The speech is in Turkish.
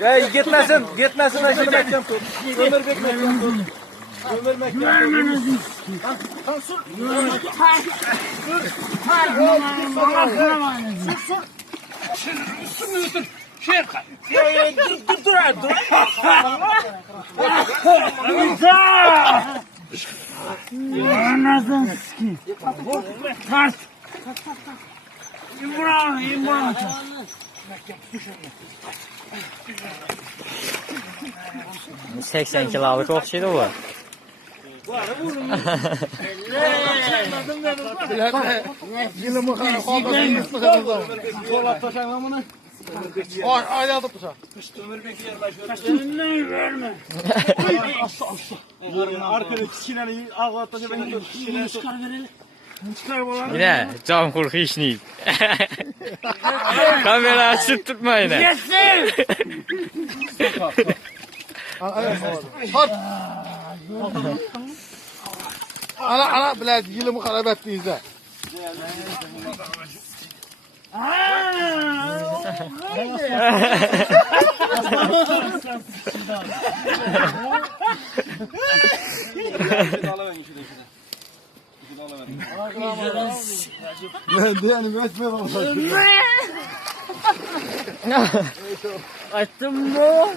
Ya gitmesin aşırı bekleyen tut. Ömür bekleyen tut. Ömür bekleyen tut. Kan sür. Sür. Şerka. Dur. Anasını sikeyim. Ters. İmran. 80 kiloluk o'xshaydi bu. Yılımı Solat taşan bunu. Ayladı taşa. Ömür bekleyen başlıyor. Ne verme. Arkada kiçkineni ağlatınca beni gör. Kiçkineni Çıkar verelim. Çıkar bakalım. Yine can qo'rqishni. Kamera açıp tutma yine. Yesin. Ana bilad yılımı xarab etdingiz. Açtım mı?